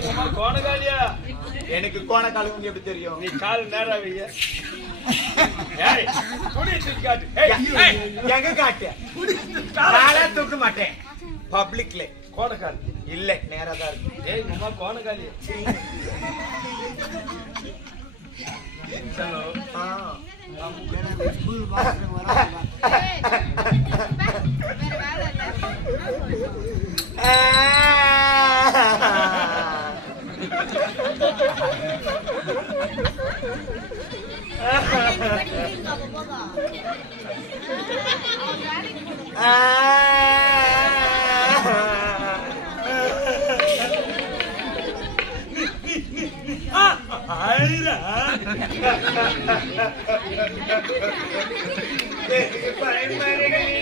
கோணகாலியா? எனக்கு கோணக்கால் உங்க எப்படி தெரியும்? நீ கால் நேரா வைய. எங்க காட்டு? காலை தூக்க மாட்டேன் பப்ளிக்ல. கோணக்கால் இல்ல, நேரா தான் இருக்கு. ஏய் உமா கோணகாலி. ஹலோ. பயன்பாடுகள்